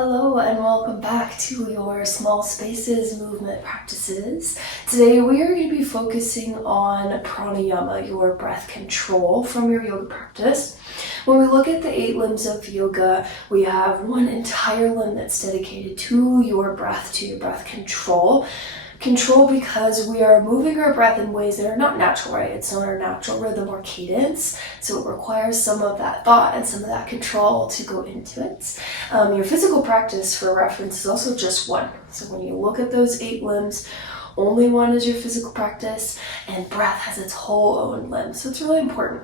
Hello and welcome back to your Small Spaces movement practices. Today we are going to be focusing on pranayama, your breath control from your yoga practice. When we look at the 8 limbs of yoga, we have one entire limb that's dedicated to your breath control. Control because we are moving our breath in ways that are not natural, right? It's not our natural rhythm or cadence, so it requires some of that thought and some of that control to go into it. Your physical practice, for reference, is also just one. So when you look at those 8 limbs, only one is your physical practice, and breath has its whole own limb. So it's really important.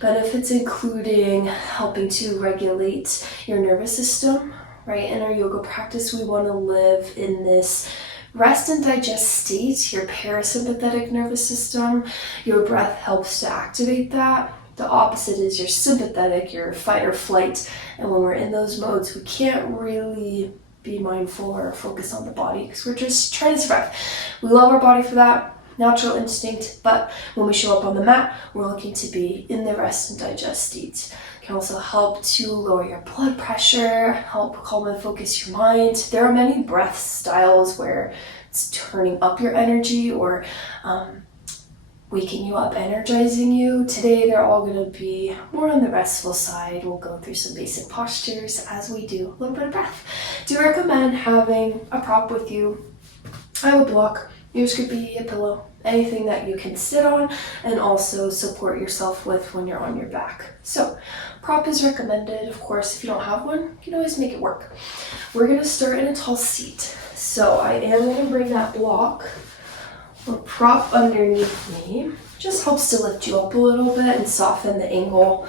Benefits including helping to regulate your nervous system, right? In our yoga practice, we want to live in this rest and digest state, your parasympathetic nervous system. Your breath helps to activate that. The opposite is your sympathetic, your fight or flight. And when we're in those modes, we can't really be mindful or focus on the body because we're just trying to survive. We love our body for that, natural instinct, but when we show up on the mat, we're looking to be in the rest and digest state. Can also help to lower your blood pressure, help calm and focus your mind. There are many breath styles where it's turning up your energy or waking you up, energizing you. Today they're all going to be more on the restful side. We'll go through some basic postures as we do a little bit of breath. Do recommend having a prop with you. I have a block. Yours could be a pillow, anything that you can sit on and also support yourself with when you're on your back. So prop is recommended. Of course, if you don't have one, you can always make it work. We're going to start in a tall seat. So I am going to bring that block or prop underneath me. Just helps to lift you up a little bit and soften the angle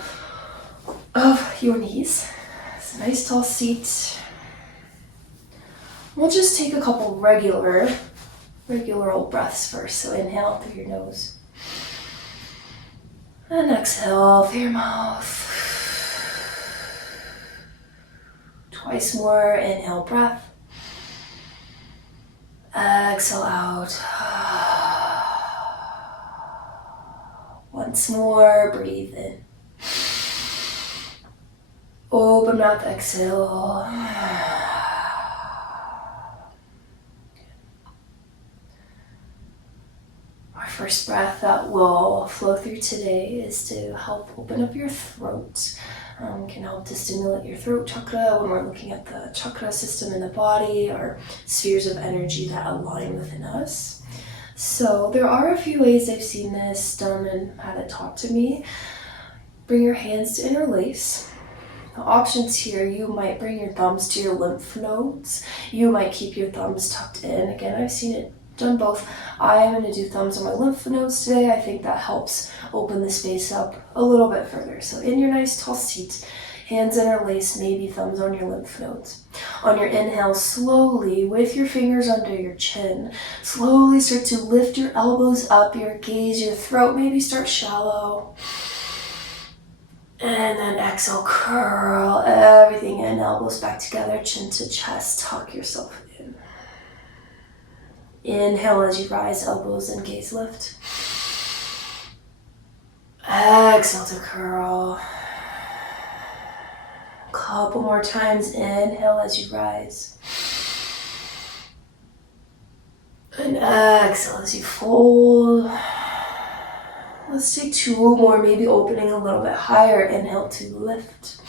of your knees. It's a nice tall seat. We'll just take a couple regular old breaths first. So inhale through your nose and exhale through your mouth. Twice more. Inhale, breath. Exhale out. Once more, breathe in. Open mouth, exhale. Our first breath that will flow through today is to help open up your throat. Can help to stimulate your throat chakra when we're looking at the chakra system in the body or spheres of energy that align within us. So there are a few ways I've seen this done and had it taught to me. Bring your hands to interlace. The options here, you might bring your thumbs to your lymph nodes. You might keep your thumbs tucked in. Again, I've seen it done both. I am going to do thumbs on my lymph nodes today. I think that helps open the space up a little bit further. So in your nice tall seat, hands interlace, maybe thumbs on your lymph nodes. On your inhale, slowly, with your fingers under your chin, slowly start to lift your elbows up, your gaze, your throat, maybe start shallow. And then exhale, curl everything in, elbows back together, chin to chest, tuck yourself in. Inhale as you rise, elbows and gaze lift. Exhale to curl. Couple more times. Inhale as you rise. And exhale as you fold. Let's take 2 more, maybe opening a little bit higher. Inhale to lift.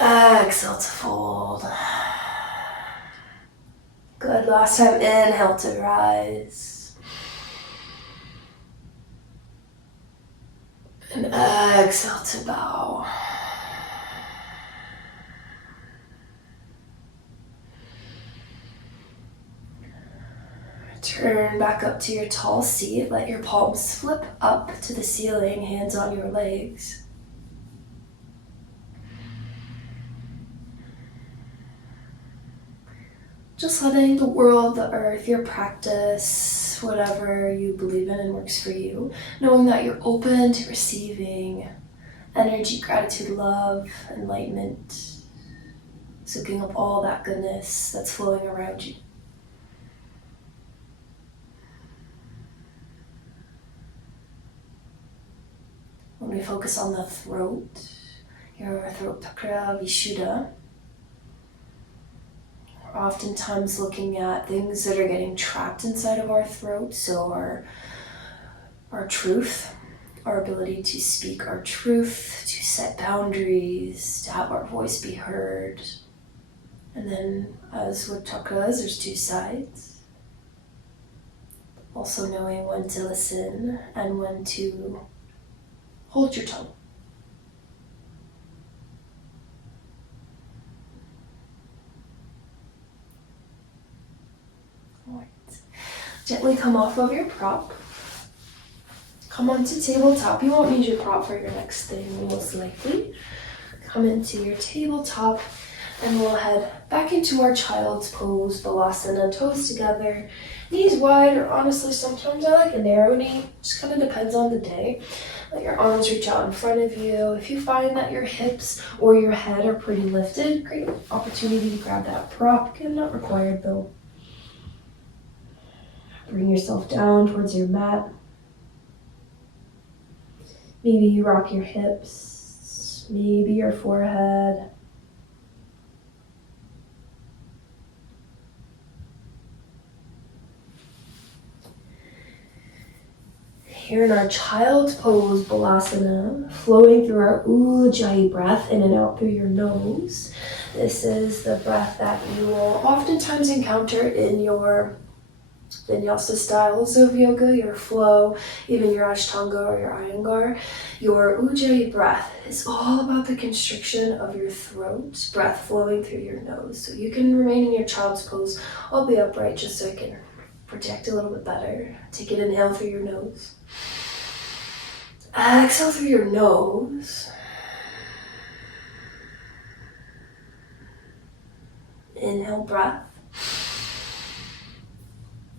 Exhale to fold. Good. Last time. Inhale to rise. And exhale to bow. Turn back up to your tall seat. Let your palms flip up to the ceiling, hands on your legs. Just letting the world, the earth, your practice, whatever you believe in and works for you, knowing that you're open to receiving energy, gratitude, love, enlightenment, soaking up all that goodness that's flowing around you. When we focus on the throat, your throat chakra, Vishuddha. We're oftentimes looking at things that are getting trapped inside of our throat, so our truth, our ability to speak our truth, to set boundaries, to have our voice be heard. And then, as with chakras, there's two sides. Also knowing when to listen and when to hold your tongue. All right. Gently come off of your prop. Come onto tabletop. You won't need your prop for your next thing, most likely. Come into your tabletop, and we'll head back into our child's pose, Balasana, toes together, knees wide, or honestly, sometimes I like a narrow knee. Just kind of depends on the day. Let your arms reach out in front of you. If you find that your hips or your head are pretty lifted, great opportunity to grab that prop. Again, not required though. Bring yourself down towards your mat. Maybe you rock your hips, maybe your forehead. Here in our child's pose, Balasana, flowing through our Ujjayi breath in and out through your nose. This is the breath that you will oftentimes encounter in your vinyasa styles of yoga, your flow, even your Ashtanga or your Iyengar. Your Ujjayi breath is all about the constriction of your throat, breath flowing through your nose. So you can remain in your child's pose. I'll be upright just so I can project a little bit better. Take an inhale through your nose. Exhale through your nose. Inhale, breath.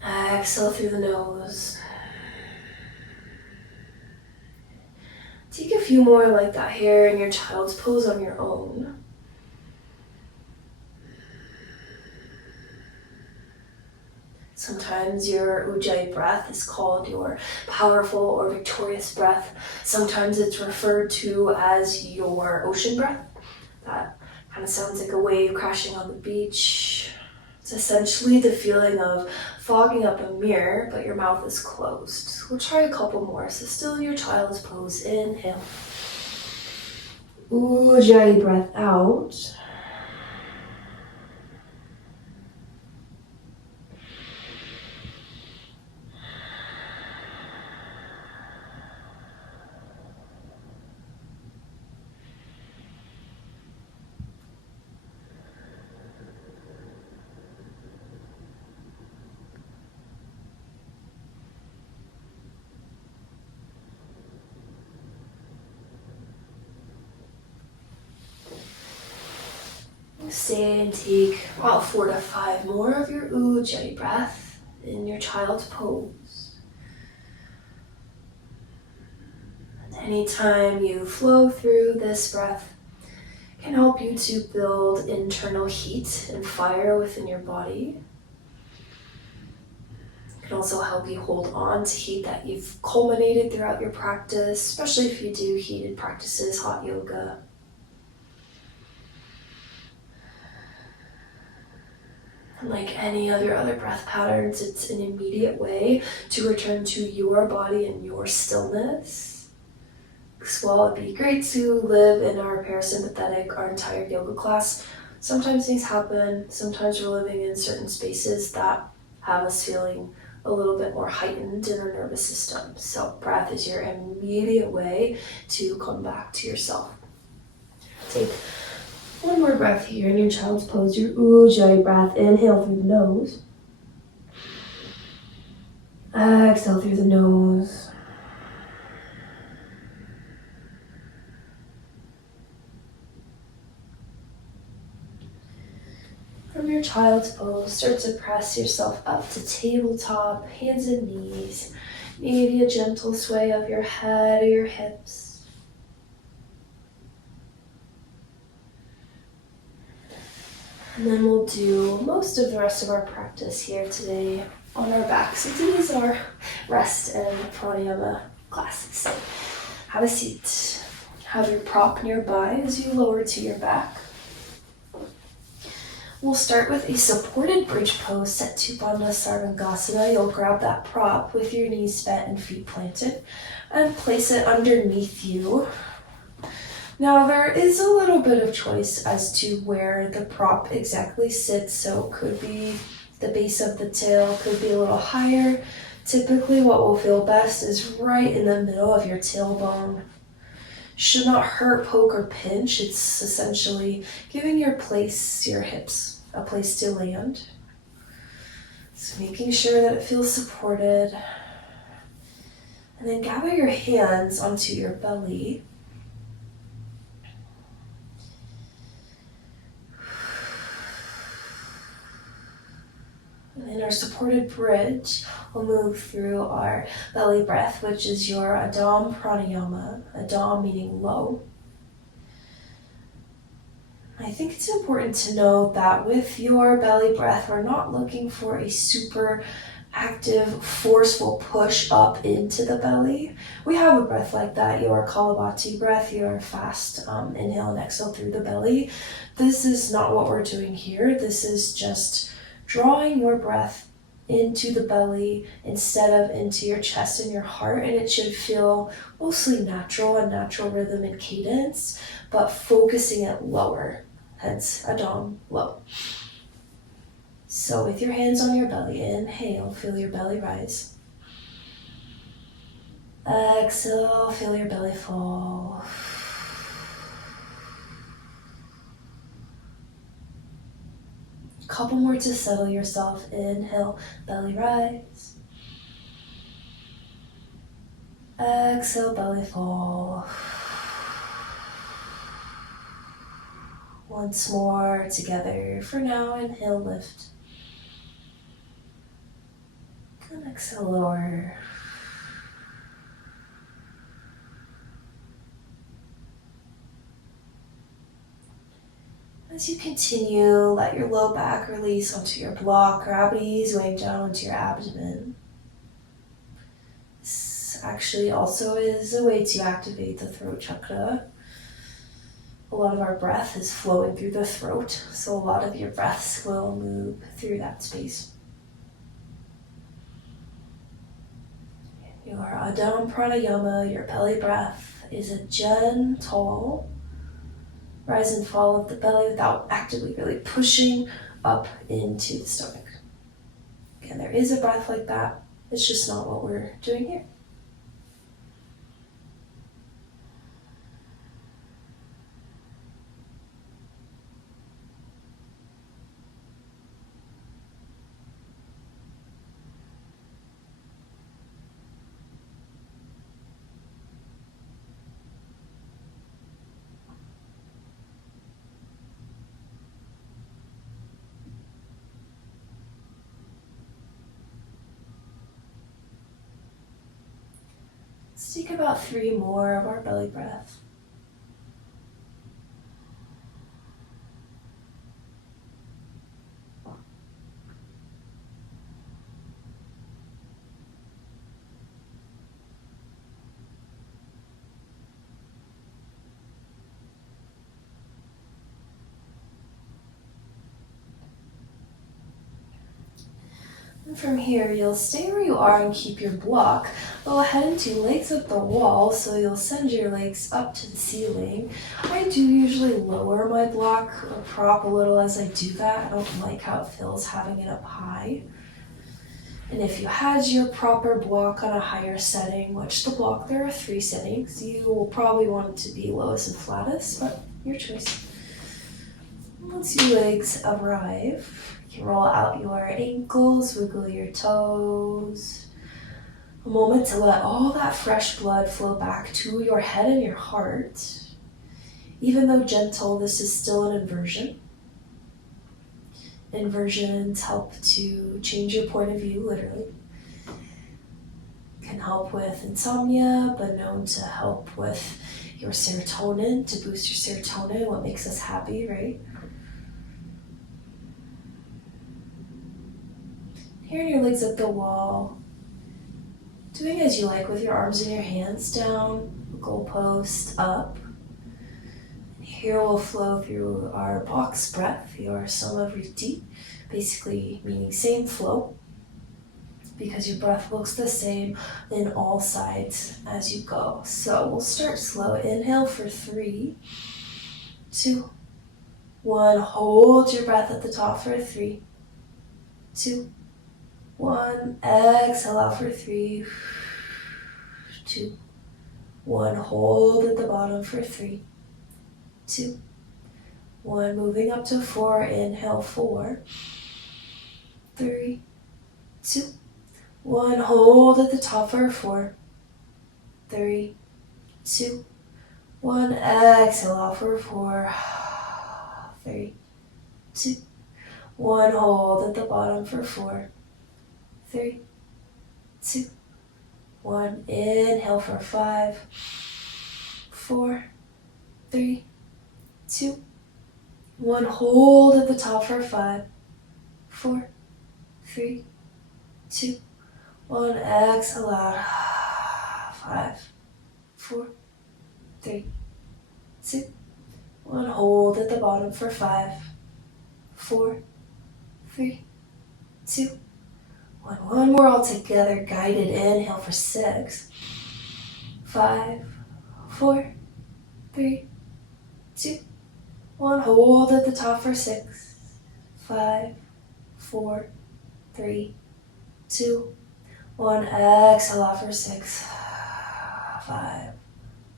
Exhale through the nose. Take a few more like that here in your child's pose on your own. Sometimes your Ujjayi breath is called your powerful or victorious breath. Sometimes it's referred to as your ocean breath. That kind of sounds like a wave crashing on the beach. It's essentially the feeling of fogging up a mirror, but your mouth is closed. We'll try a couple more. So still in your child's pose. Inhale. Ujjayi breath out. Stay and take about 4 to 5 more of your Ujjayi breath in your child's pose. And anytime you flow through this breath, it can help you to build internal heat and fire within your body. It can also help you hold on to heat that you've culminated throughout your practice, especially if you do heated practices, hot yoga. Like any of your other breath patterns, it's an immediate way to return to your body and your stillness. Because while it'd be great to live in our parasympathetic our entire yoga class, sometimes things happen. Sometimes we're living in certain spaces that have us feeling a little bit more heightened in our nervous system. So breath is your immediate way to come back to yourself. Take one more breath here in your child's pose, your Ujjayi breath. Inhale through the nose. Exhale through the nose. From your child's pose, start to press yourself up to tabletop, hands and knees. Maybe a gentle sway of your head or your hips. And then we'll do most of the rest of our practice here today on our backs. So these are rest and pranayama classes. So have a seat. Have your prop nearby as you lower to your back. We'll start with a supported bridge pose set to Bandha Sarvangasana. You'll grab that prop with your knees bent and feet planted and place it underneath you. Now there is a little bit of choice as to where the prop exactly sits, so it could be the base of the tail, could be a little higher. Typically what will feel best is right in the middle of your tailbone. Should not hurt, poke, or pinch. It's essentially giving your hips, a place to land. So making sure that it feels supported. And then gather your hands onto your belly. And in our supported bridge, we'll move through our belly breath, which is your Adam Pranayama, Adam meaning low. I think it's important to note that with your belly breath, we're not looking for a super active, forceful push up into the belly. We have a breath like that, your Kapalabhati breath, your fast inhale and exhale through the belly. This is not what we're doing here. This is just drawing your breath into the belly instead of into your chest and your heart, and it should feel mostly natural, a natural rhythm and cadence, but focusing it lower, hence Adam, low. So with your hands on your belly, inhale, feel your belly rise. Exhale, feel your belly fall. Couple more to settle yourself. Inhale, belly rise. Exhale, belly fall. Once more together. For now, inhale, lift. And exhale, lower. As you continue, let your low back release onto your block. Gravity is weighing down onto your abdomen. This actually also is a way to activate the throat chakra. A lot of our breath is flowing through the throat, so a lot of your breaths will move through that space. Your Adam Pranayama, your belly breath, is a gentle rise and fall of the belly without actively really pushing up into the stomach. Again, there is a breath like that. It's just not what we're doing here. Let's take about 3 more of our belly breath. And from here, you'll stay where you are and keep your block. Go ahead and do legs up the wall, so you'll send your legs up to the ceiling. I do usually lower my block or prop a little as I do that. I don't like how it feels having it up high. And if you had your proper block on a higher setting, which the block, there are 3 settings, you will probably want it to be lowest and flattest, but your choice. Once your legs arrive, you can roll out your ankles, wiggle your toes. A moment to let all that fresh blood flow back to your head and your heart. Even though gentle, this is still an inversion. Inversions help to change your point of view, literally. Can help with insomnia, but known to help with your serotonin, to boost your serotonin, what makes us happy, right? Here, your legs up the wall. Doing as you like with your arms and your hands down, goalpost up. Here we'll flow through our box breath, your Samavriti, basically meaning same flow, because your breath looks the same in all sides as you go. So we'll start slow. Inhale for 3, 2, 1. Hold your breath at the top for 3, 2, 1. Exhale out for 3, 2, 1. Hold at the bottom for 3, 2, 1. Moving up to 4. Inhale 4, 3, 2, 1. Hold at the top for 4, 3, 2, 1. Exhale out for 4, 3, 2, 1. Hold at the bottom for 4, 3, 2, 1. Inhale for 5, 4, 3, 2, 1. Hold at the top for 5, 4, 3, 2, 1. Exhale out. 5, 4, 3, 2, 1. Hold at the bottom for 5, 4, 3, 2, 1. One more all together. Guided inhale for 6, 5, 4, 3, 2, 1. Hold at the top for 6, 5, 4, 3, 2, 1. Exhale out for 6, 5,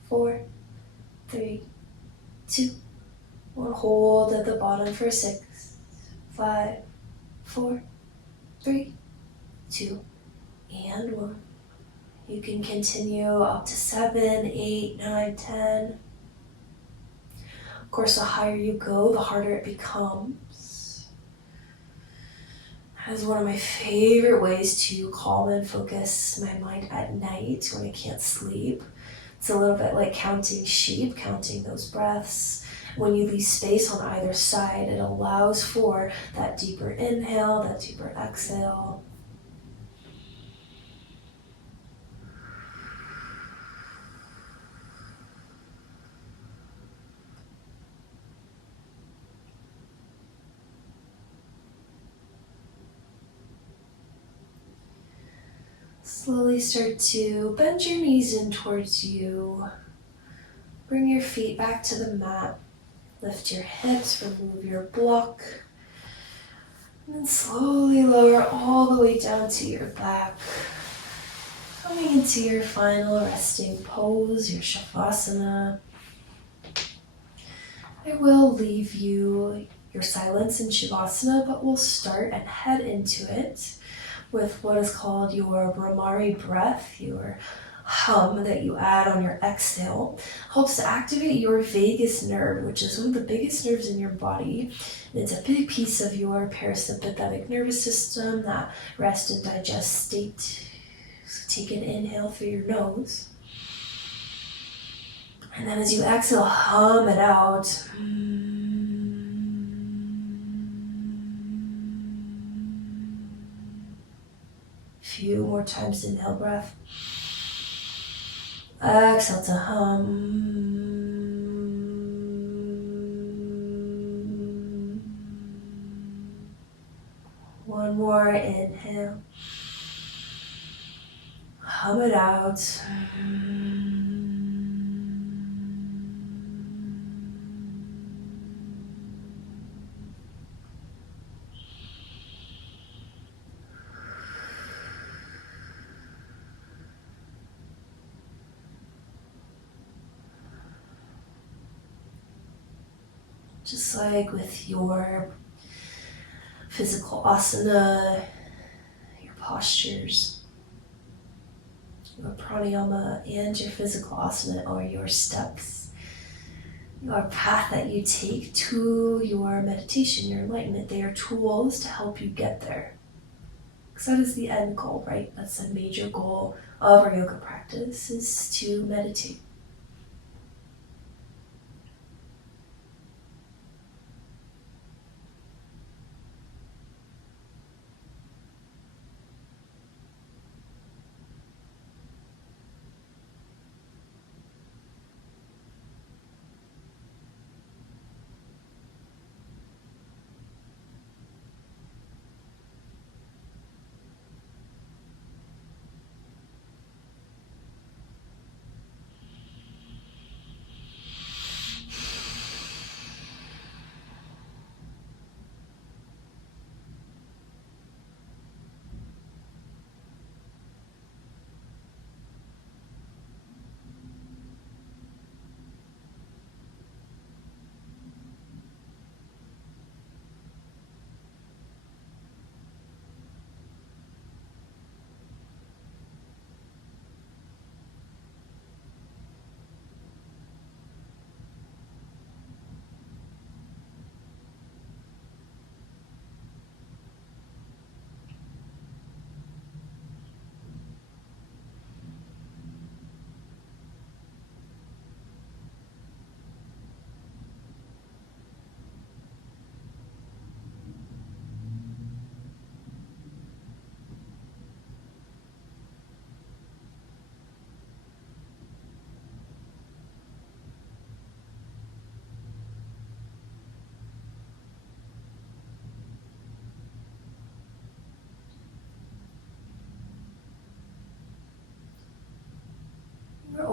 4, 3, 2, 1. Hold at the bottom for 6, 5, 4, 3, 2, and 1. You can continue up to 7, 8, 9, 10. Of course, the higher you go, the harder it becomes. That is one of my favorite ways to calm and focus my mind at night when I can't sleep. It's a little bit like counting sheep, counting those breaths. When you leave space on either side, it allows for that deeper inhale, that deeper exhale. Slowly start to bend your knees in towards you. Bring your feet back to the mat. Lift your hips, remove your block. And then slowly lower all the way down to your back. Coming into your final resting pose, your Shavasana. I will leave you your silence in Shavasana, but we'll start and head into it with what is called your Brahmari breath, your hum that you add on your exhale. Helps to activate your vagus nerve, which is one of the biggest nerves in your body. And it's a big piece of your parasympathetic nervous system, that rest and digest state. So take an inhale through your nose. And then as you exhale, hum it out. Few more times, inhale breath. Exhale to hum. One more inhale. Hum it out. Just like with your physical asana, your postures, your pranayama, and your physical asana are your steps, your path that you take to your meditation, your enlightenment. They are tools to help you get there. Because that is the end goal, right? That's the major goal of our yoga practice, is to meditate.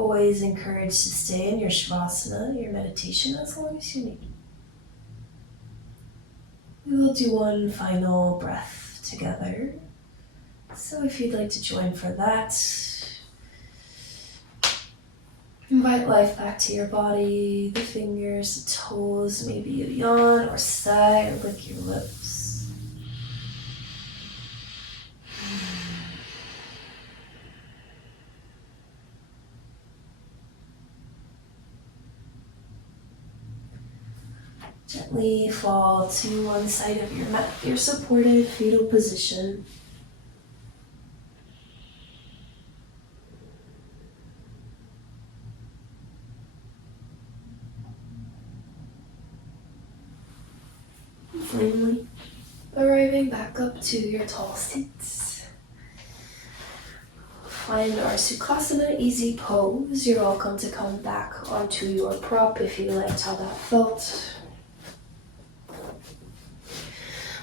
always encouraged to stay in your Shavasana, your meditation, as long as you need. We will do one final breath together. So if you'd like to join for that, invite life back to your body, the fingers, the toes, maybe you yawn or sigh or lick your lips. Gently fall to one side of your mat, your supported fetal position. And finally, arriving back up to your tall seats. Find our Sukhasana easy pose. You're welcome to come back onto your prop if you liked how that felt.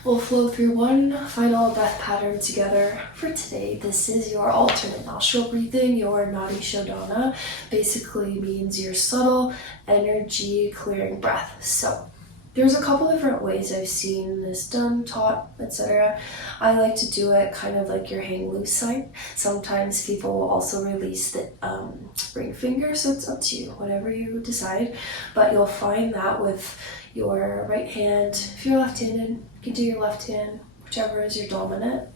We'll flow through one final breath pattern together for today. This is your alternate nostril breathing, your Nadi Shodhana. Basically means your subtle energy clearing breath. So there's a couple different ways I've seen this done, taught, etc. I like to do it kind of like your hang loose sign. Sometimes people will also release the ring finger, so it's up to you, whatever you decide. But you'll find that with your right hand, if you're left-handed, you can do your left hand, whichever is your dominant.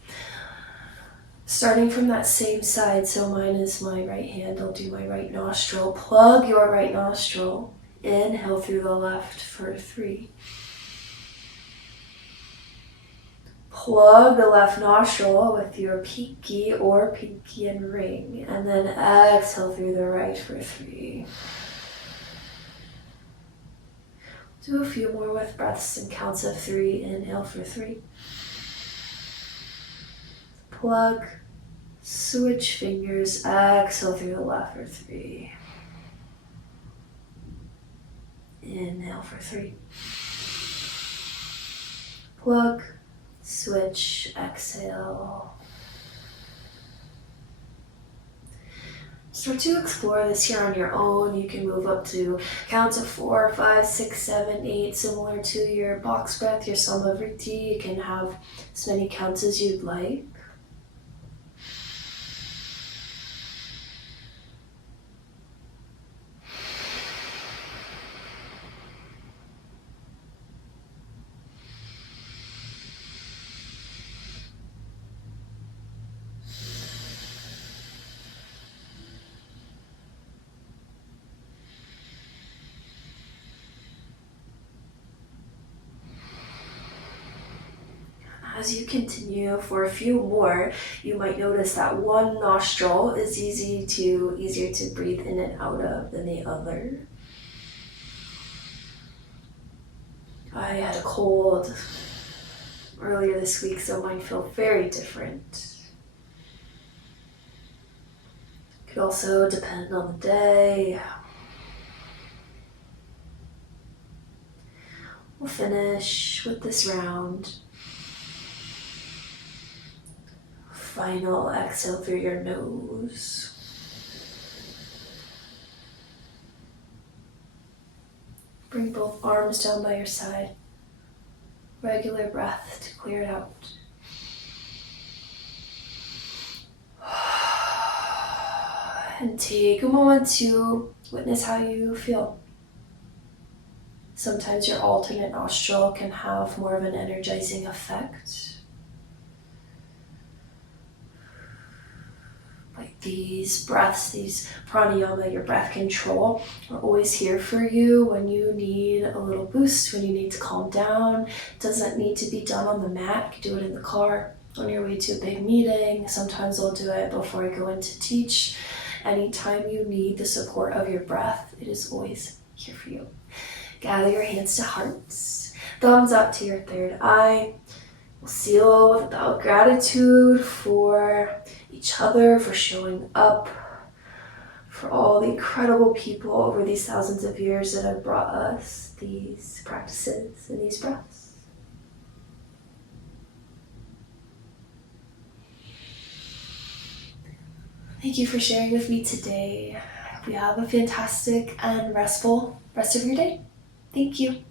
Starting from that same side, so mine is my right hand, I'll do my right nostril. Plug your right nostril. Inhale through the left for 3. Plug the left nostril with your pinky or pinky and ring, and then exhale through the right for 3. Do a few more with breaths and counts of 3. Inhale for 3. Plug, switch fingers, exhale through the left for 3. Inhale for 3. Plug, switch, exhale. Start to explore this here on your own. You can move up to counts of 4, 5, 6, 7, 8, similar to your box breath, your Samavriti. You can have as many counts as you'd like. As you continue for a few more, you might notice that one nostril is easier to breathe in and out of than the other. I had a cold earlier this week, so mine feel very different. Could also depend on the day. We'll finish with this round. Final exhale through your nose. Bring both arms down by your side. Regular breath to clear it out. And take a moment to witness how you feel. Sometimes your alternate nostril can have more of an energizing effect. Like these breaths, these pranayama, your breath control, are always here for you when you need a little boost, when you need to calm down. It doesn't need to be done on the mat. You can do it in the car, on your way to a big meeting. Sometimes I'll do it before I go in to teach. Anytime you need the support of your breath, it is always here for you. Gather your hands to hearts, thumbs up to your third eye. We'll seal with about gratitude for each other, for showing up, for all the incredible people over these thousands of years that have brought us these practices and these breaths. Thank you for sharing with me today. I hope you have a fantastic and restful rest of your day. Thank you.